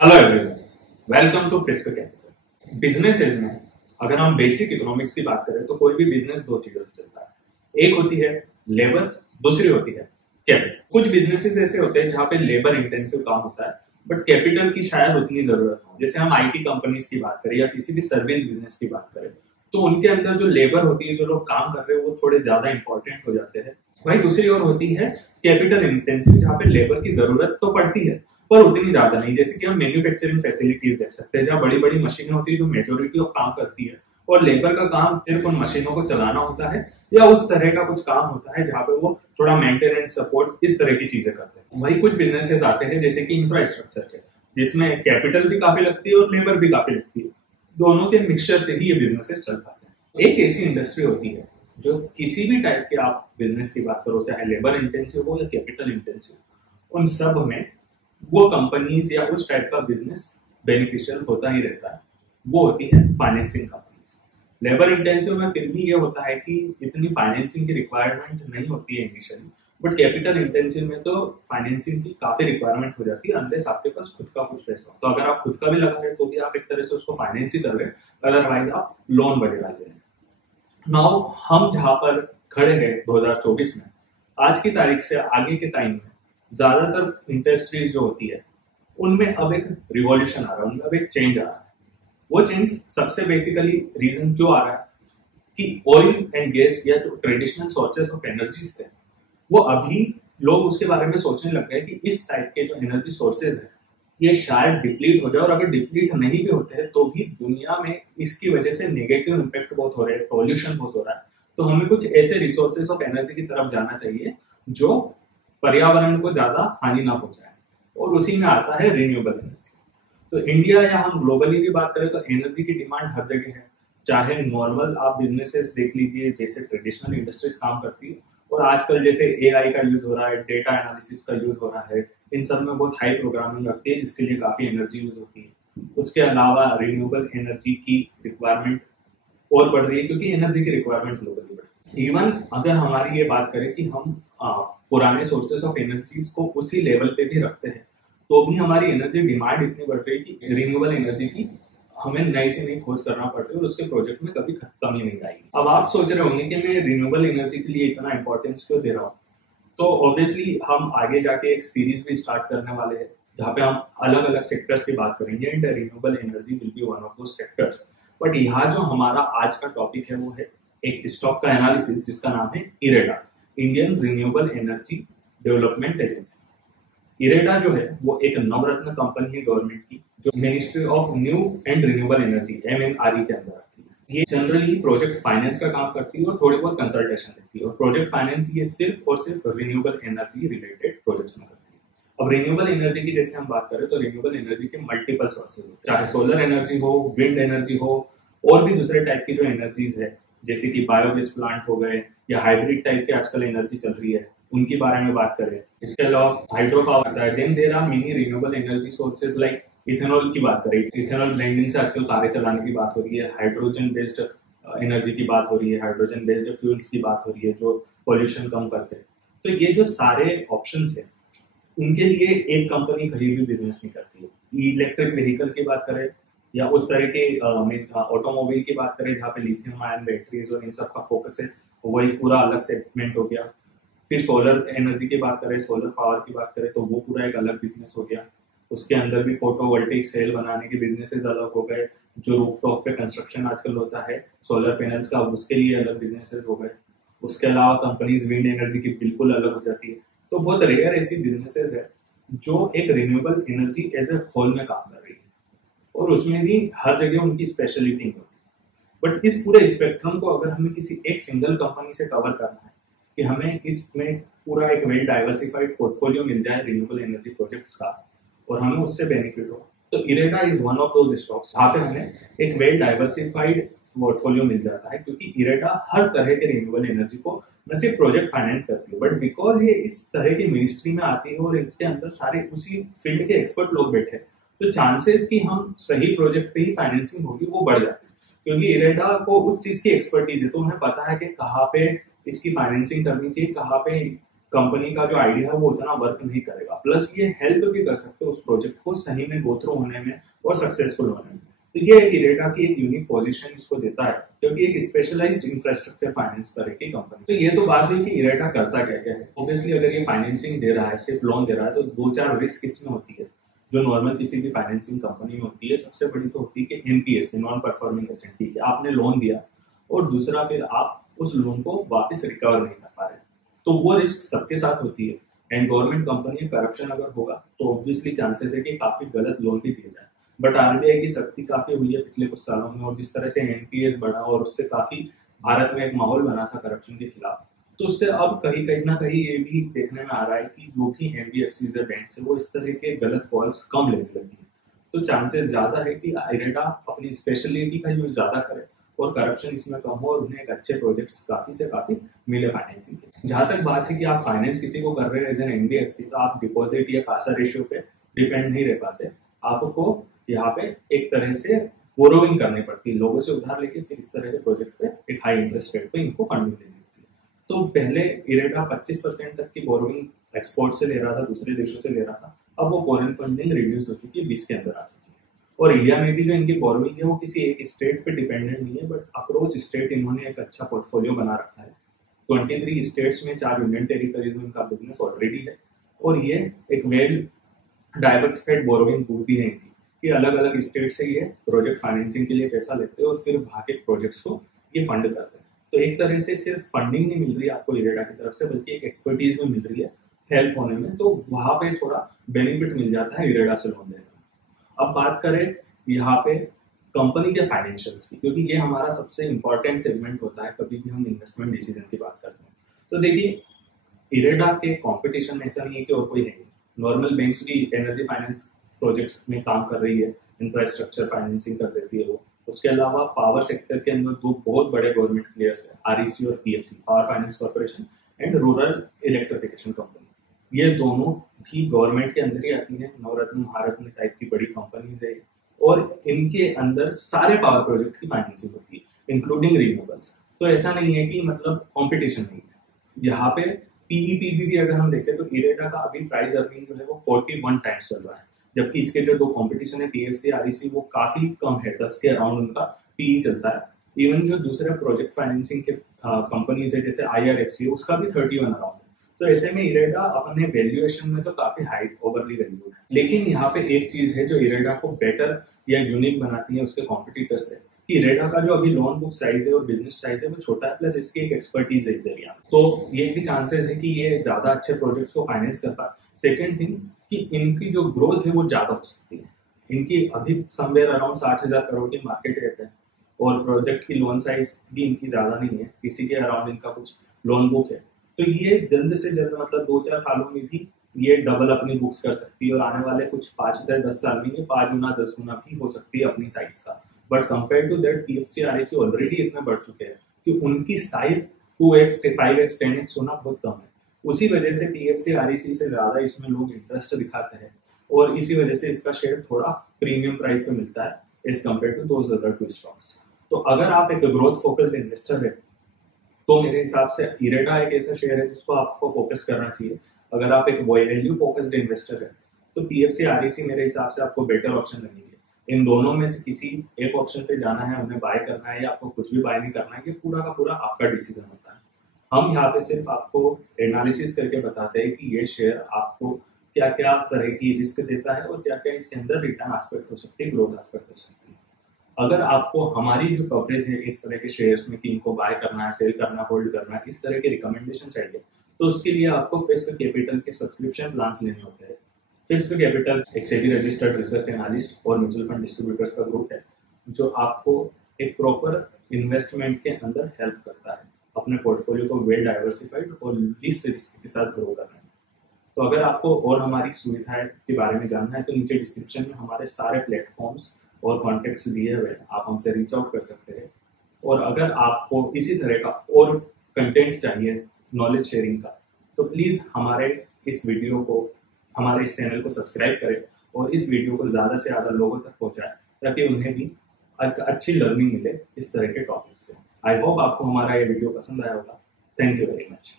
Hello everyone, welcome to Fisk capital. Businesses में अगर हम बेसिक इकोनॉमिक्स की बात करें तो कोई भी बिजनेस दो चीजों से चलता है। एक होती है लेबर, दूसरी होती है कैपिटल। कुछ बिजनेसेस ऐसे होते हैं जहाँ पे लेबर इंटेंसिव काम होता है बट कैपिटल की शायद उतनी जरूरत हो। जैसे हम आईटी कंपनीज की बात करें या किसी भी सर्विस बिजनेस की बात करें तो उनके अंदर जो लेबर होती है, जो लोग काम कर रहे हैं, वो थोड़े ज्यादा इंपॉर्टेंट हो जाते हैं। वही दूसरी ओर होती है कैपिटल इंटेंसिव, जहाँ पे लेबर की जरूरत तो पड़ती है पर उतनी ज्यादा नहीं। जैसे कि हम मैन्युफैक्चरिंग फैसिलिटीज देख सकते हैं जहाँ बड़ी बड़ी मशीनें होती है जो मेजोरिटी ऑफ काम करती है और लेबर का काम सिर्फ उन मशीनों को चलाना होता है या उस तरह का कुछ काम होता है जहाँ पे वो थोड़ा मेंटेनेंस, सपोर्ट, इस तरह की चीजें करते हैं। वही कुछ बिजनेसेस आते हैं जैसे कि इंफ्रास्ट्रक्चर के, जिसमें कैपिटल भी काफी लगती है और लेबर भी काफी लगती है। दोनों के मिक्सचर से ही ये बिजनेसेस चल पाते हैं। एक ऐसी इंडस्ट्री होती है जो किसी भी टाइप के आप बिजनेस की बात करो, चाहे लेबर इंटेंसिव हो या कैपिटल इंटेंसिव, उन सब में वो कंपनीज या उस टाइप का बिजनेस बेनिफिशियल होता ही रहता है। वो होती है फाइनेंसिंग कंपनीज। लेबर इंटेंसिव में फिर भी ये होता है कि इतनी फाइनेंसिंग की रिक्वायरमेंट नहीं होती है इनिशियली, बट कैपिटल इंटेंसिव में तो फाइनेंसिंग की काफी रिक्वायरमेंट हो जाती है अनलेस आपके पास खुद का कुछ पैसा हो। तो अगर आप खुद का भी लगा रहे हैं तो भी आप एक तरह से उसको फाइनेंस ही कर रहे हैं, अदरवाइज आप लोन वगैरह ले रहे हैं। नाउ हम जहां पर खड़े हैं 2024 में, आज की तारीख से आगे के टाइम में ज्यादातर इंडस्ट्रीज जो होती है उनमें अब एक रिवॉल्यूशन आ रहा है, उनमें अब एक चेंज आ रहा है। वो चेंज सबसे बेसिकली रीजन क्यों आ रहा है कि ऑयल एंड गैस या जो ट्रेडिशनल सोर्सेस ऑफ एनर्जीज थे वो अभी लोग उसके बारे में सोचने लग गए कि इस टाइप के जो एनर्जी सोर्सेज है ये शायद डिप्लीट हो जाए, और अगर डिप्लीट नहीं भी होते हैं तो भी दुनिया में इसकी वजह से नेगेटिव इम्पैक्ट बहुत हो रहे हैं, पॉल्यूशन बहुत हो रहा है। तो हमें कुछ ऐसे रिसोर्सेज ऑफ एनर्जी की तरफ जाना चाहिए जो पर्यावरण को ज्यादा हानि ना पहुंचाए, और उसी में आता है रिन्यूएबल एनर्जी। तो इंडिया या हम ग्लोबली भी बात करें तो एनर्जी की डिमांड हर जगह है। चाहे नॉर्मल आप बिजनेसेस देख लीजिए जैसे ट्रेडिशनल इंडस्ट्रीज काम करती है, और आजकल जैसे एआई का यूज हो रहा है, डेटा एनालिसिस का यूज हो रहा है, इन सब में बहुत हाई प्रोग्रामिंग लगती है जिसके लिए काफी एनर्जी यूज होती है। उसके अलावा रिन्यूएबल एनर्जी की रिक्वायरमेंट और बढ़ रही है क्योंकि एनर्जी की रिक्वायरमेंट ग्लोबली बढ़ रही है। इवन अगर हमारी ये बात करें कि हम पुराने सोर्सेस ऑफ एनर्जीज को उसी लेवल पे भी रखते हैं तो भी हमारी एनर्जी डिमांड इतनी बढ़ रही है कि रिन्यूएबल एनर्जी की हमें नई से नई खोज करना पड़ती है और उसके प्रोजेक्ट में कभी कमी नहीं आएगी। अब आप सोच रहे होंगे कि मैं रिन्यूएबल एनर्जी के लिए इतना इंपॉर्टेंस क्यों दे रहा हूँ। तो ऑब्वियसली हम आगे जाके एक सीरीज भी स्टार्ट करने वाले हैं जहाँ पे हम अलग अलग सेक्टर्स की बात करेंगे and renewable energy will be one of दो सेक्टर्स। बट यहाँ जो हमारा आज का टॉपिक है वो है एक स्टॉक का एनालिसिस जिसका नाम है IREDA, Indian renewable energy development agency. IREDA जो है वो एक नवरत्न कंपनी है गवर्नमेंट की, जो ministry of new and renewable energy MNRE के अंदर आती है। ये जनरली प्रोजेक्ट फाइनेंस का काम करती है और थोड़ी बहुत कंसल्टेशन देती है, और प्रोजेक्ट फाइनेंस ये सिर्फ और सिर्फ रिन्यूएबल एनर्जी रिलेटेड प्रोजेक्ट्स में करती है। अब रिन्यूएबल एनर्जी की जैसे हम बात करें तो रिन्यूएबल एनर्जी के मल्टीपल सोर्सेज होते हैं, चाहे सोलर एनर्जी हो, विंड एनर्जी हो, और भी दूसरे टाइप की जो एनर्जीज है जैसे कि बायोगैस प्लांट हो गए या हाइब्रिड टाइप के आजकल एनर्जी चल रही है उनके बारे में बात करें। इसके अलावा हाइड्रो पावर आता है। Then there are many renewable energy sources like ethanol की बात करें, इथेनॉल ब्लेंडिंग से आजकल कारें चलाने की बात हो रही है, हाइड्रोजन बेस्ड एनर्जी की बात हो रही है, हाइड्रोजन बेस्ड फ्यूल्स की बात हो रही है जो पॉल्यूशन कम करते हैं। तो ये जो सारे ऑप्शंस है उनके लिए एक कंपनी कहीं भी बिजनेस नहीं करती है। इलेक्ट्रिक व्हीकल की बात करें या उस तरह के ऑटोमोबाइल की बात करें जहाँ पे लिथियम आयन बैटरीज और इन सब का फोकस है, वही पूरा अलग सेगमेंट हो गया। फिर सोलर एनर्जी की बात करें, सोलर पावर की बात करें तो वो पूरा एक अलग बिजनेस हो गया। उसके अंदर भी फोटोवोल्टिक सेल बनाने के बिजनेसेस अलग हो गए। जो रूफटॉप पे कंस्ट्रक्शन आजकल होता है सोलर पैनल्स का, उसके लिए अलग बिजनेसेस हो गए। उसके अलावा कंपनीज विंड एनर्जी की बिल्कुल अलग हो जाती है। तो बहुत रेयर ऐसी बिजनेसेस है जो एक renewable energy as a whole में काम कर रही है, और उसमें भी हर जगह उनकी स्पेशलिटी होती है। बट इस पूरे स्पेक्ट्रम को अगर हमें किसी एक सिंगल कंपनी से कवर करना है कि हमें इसमें पूरा एक वेल डाइवर्सिफाइड पोर्टफोलियो मिल जाए रिन्यूएबल एनर्जी प्रोजेक्ट्स का और हमें उससे बेनिफिट हो, तो IREDA is one of those stocks जहाँ पे हमें एक वेल डाइवर्सिफाइड पोर्टफोलियो मिल जाता है। क्योंकि इरेडा हर तरह के रिन्यूएबल एनर्जी को न सिर्फ प्रोजेक्ट फाइनेंस करती है, बट बिकॉज ये इस तरह की मिनिस्ट्री में आती है और इसके अंदर सारे उसी फील्ड के एक्सपर्ट लोग बैठे हैं, तो चांसेस कि हम सही प्रोजेक्ट पे ही फाइनेंसिंग होगी वो बढ़ जाती है। क्योंकि इरेडा को उस चीज की एक्सपर्टीज है, तो उन्हें पता है कि कहाँ पे इसकी फाइनेंसिंग करनी चाहिए, कहाँ पे कंपनी का जो आइडिया है वो उतना वर्क नहीं करेगा। प्लस ये हेल्प भी कर सकते हैं उस प्रोजेक्ट को सही में गो थ्रू होने में और सक्सेसफुल होने में। तो ये इरेडा की एक यूनिक पोजीशन इसको देता है, क्योंकि एक स्पेशलाइज्ड इंफ्रास्ट्रक्चर फाइनेंस तरह की कंपनी। तो ये तो बात हुई कि इरेडा करता क्या क्या है। ऑब्वियसली अगर ये फाइनेंसिंग दे रहा है, सिर्फ लोन दे रहा है, तो दो चार रिस्क इसमें होती है जो नॉर्मल किसी भी फाइनेंसिंग कंपनी में होती है। सबसे बड़ी तो होती है कि एनपीएस, नॉन परफॉर्मिंग एसेट, की आपने लोन दिया और दूसरा फिर आप उस लोन को वापस रिकवर नहीं कर पा रहे, तो वो रिस्क सबके साथ होती है। एंड गवर्नमेंट कंपनी में करप्शन अगर होगा तो ऑब्वियसली चांसेस है कि काफी गलत लोन भी दिए जाए। बट आरबीआई की सख्ती काफी हुई है पिछले कुछ सालों में, और जिस तरह से एनपीएस बढ़ा और उससे काफी भारत में एक माहौल बना था करप्शन के खिलाफ, तो उससे अब कहीं कहीं ना कहीं ये भी देखने में आ रहा है कि जो भी एनबीएफसी बैंक से वो इस तरह के गलत कॉल्स कम लेने लगी है। तो चांसेस ज्यादा है कि इरेडा अपनी स्पेशलिटी का यूज ज्यादा करे और करप्शन इसमें कम हो और उन्हें एक अच्छे प्रोजेक्ट्स काफी से काफी मिले फाइनेंसिंग के। जहां तक बात है कि आप फाइनेंस किसी को कर रहे हैं एज एन एनबीएफसी, तो आप डिपॉजिट या कासा रेशियो पे डिपेंड नहीं रह पाते। आपको यहाँ पे एक तरह से बोरोइंग करनी पड़ती है, लोगों से उधार लेके फिर इस तरह के प्रोजेक्ट पे एक हाई इंटरेस्ट रेट पे इनको फंडिंग देनी होती है। तो पहले इरेडा 25% तक की बोरोइंग एक्सपोर्ट से ले रहा था, दूसरे देशों से ले रहा था। अब वो फॉरेन फंडिंग रिड्यूस हो चुकी है, 20 के अंदर आ चुकी है। और इंडिया में भी जो इनकी बोरोइंग है वो किसी एक स्टेट पे डिपेंडेंट नहीं है, बट अक्रॉस स्टेट इन्होंने एक अच्छा पोर्टफोलियो बना रखा है। 23 स्टेट्स में 4 यूनियन टेरिटरीज में इनका बिजनेस ऑलरेडी है, और ये एक वेल डाइवर्सिफाइड बोरोइंग बुक भी है इनकी, कि अलग अलग स्टेट से ये प्रोजेक्ट फाइनेंसिंग के लिए पैसा लेते हैं और फिर वहाँ के प्रोजेक्ट्स को ये फंड करते हैं। तो एक तरह से सिर्फ फंडिंग नहीं मिल रही है आपको इरेडा की तरफ से, बल्कि एक एक्सपर्टीज भी मिल रही है हेल्प होने में, तो वहाँ पे थोड़ा बेनिफिट मिल जाता है इरेडा से लोन देने में। अब बात करें यहाँ पे कंपनी के फाइनेंशियल्स की, क्योंकि ये हमारा सबसे इंपॉर्टेंट सेगमेंट होता है कभी भी हम इन्वेस्टमेंट डिसीजन की बात करते हैं। तो देखिए, इरेडा के कंपटीशन में ऐसा नहीं है कि और कोई है नहीं। नॉर्मल बैंक्स भी एनर्जी फाइनेंस प्रोजेक्ट्स में काम कर रही है, इंफ्रास्ट्रक्चर फाइनेंसिंग कर देती है वो। उसके अलावा पावर सेक्टर के अंदर दो बहुत बड़े गवर्नमेंट प्लेयर्स है, आरईसी और PFC, power finance corporation and rural electrification company. ये दोनों भी गवर्नमेंट के अंदर ही आती है, नवरत्न महारत्न टाइप की बड़ी कंपनीज है, और इनके अंदर सारे पावर प्रोजेक्ट की फाइनेंसिंग होती है इंक्लूडिंग रिन्यूएबल्स। तो ऐसा नहीं है कि मतलब कंपटीशन नहीं है यहाँ पे। पीईपीबी भी अगर हम देखें तो इरेडा का अभी प्राइस अर्निंग जो है वो 41 टाइम्स चल रहा है, जबकि इसके जो दो कंपटीशन है पीएफसी आरईसी वो काफी कम है, 10 के अराउंड उनका पीई चलता है। इवन जो दूसरे प्रोजेक्ट फाइनेंसिंग के कंपनीज है जैसे आईआरएफसी, उसका भी 31 अराउंड है। तो ऐसे में इरेडा अपने वैल्यूएशन में तो काफी हाई ओवरली वैल्यू है। लेकिन यहाँ पे एक चीज है जो इरेडा को बेटर या यूनिक बनाती है उसके कॉम्पिटिटर्स से, कि इरेडा का जो अभी लोन बुक साइज है और बिजनेस साइज है वो छोटा है, प्लस इसकी एक एक्सपर्टीज है इस एरिया में, तो ये भी चांसेस है कि ये ज्यादा अच्छे प्रोजेक्ट्स को फाइनेंस कर पाए। सेकेंड थिंग कि इनकी जो ग्रोथ है वो ज्यादा हो सकती है। इनकी अभी समवेयर अराउंड 60,000 करोड़ की मार्केट रेट है, और प्रोजेक्ट की लोन साइज भी इनकी ज्यादा नहीं है, किसी के अराउंड इनका कुछ लोन बुक है। तो ये जल्द से जल्द मतलब 2-4 सालों में भी ये डबल अपनी बुक्स कर सकती है, और आने वाले कुछ 5-10 साल में ये 5 गुना 10 गुना भी हो सकती है अपनी साइज का। But compare to that PFC REC already इतने बढ़ चुके हैं कि उनकी साइज 2x 5x 10x होना बहुत कम है। उसी वजह से पीएफसी आरईसी से ज्यादा इसमें लोग इंटरेस्ट दिखाते हैं, और इसी वजह से इसका शेयर थोड़ा प्रीमियम प्राइस पे मिलता है as compare to those other two stocks. तो अगर आप एक ग्रोथ फोकस्ड इन्वेस्टर है तो मेरे हिसाब से इरेडा एक ऐसा शेयर है जिसको आपको फोकस करना चाहिए। अगर आप एक वैल्यू फोकस्ड इन्वेस्टर है तो पीएफसी आरईसी मेरे हिसाब से आपको बेटर ऑप्शन लगेंगे। इन दोनों में से किसी एक ऑप्शन पे जाना है, उन्हें बाय करना है या आपको कुछ भी बाय नहीं करना है, ये पूरा का पूरा आपका डिसीजन होता है। हम यहाँ पे सिर्फ आपको एनालिसिस करके बताते हैं कि ये शेयर आपको क्या क्या तरह की रिस्क देता है और क्या क्या इसके अंदर रिटर्न एस्पेक्ट हो सकती है, ग्रोथ एस्पेक्ट हो सकती है। अगर आपको हमारी जो कवरेज है इस तरह के शेयर्स में कि इनको बाय करना है, सेल करना, होल्ड करना है, इस तरह के रिकमेंडेशन चाहिए, तो उसके लिए आपको फिस्क कैपिटल के सब्सक्रिप्शन प्लान्स लेने होते हैं। फिस्क कैपिटल एक सेबी रजिस्टर्ड रिसर्च एनालिस्ट और म्यूचुअल फंड डिस्ट्रीब्यूटर्स का ग्रुप है जो आपको एक प्रॉपर इन्वेस्टमेंट के अंदर हेल्प करता है अपने पोर्टफोलियो को वेल डाइवर्सिफाइड और लीस्ट रिस्क के साथ ग्रो करने में। तो अगर आपको और हमारी सुविधाएं के बारे में जानना है तो नीचे डिस्क्रिप्शन में हमारे सारे प्लेटफॉर्म्स और कॉन्टेक्ट्स दिए हुए हैं, आप हमसे रीच आउट कर सकते हैं। और अगर आपको इसी तरह का और कंटेंट चाहिए नॉलेज शेयरिंग का, तो प्लीज़ हमारे इस वीडियो को, हमारे इस चैनल को सब्सक्राइब करें और इस वीडियो को ज़्यादा से ज़्यादा लोगों तक पहुँचाएं ताकि उन्हें भी अच्छी लर्निंग मिले इस तरह के टॉपिक से। आई होप आपको हमारा ये वीडियो पसंद आया होगा। Thank you very much.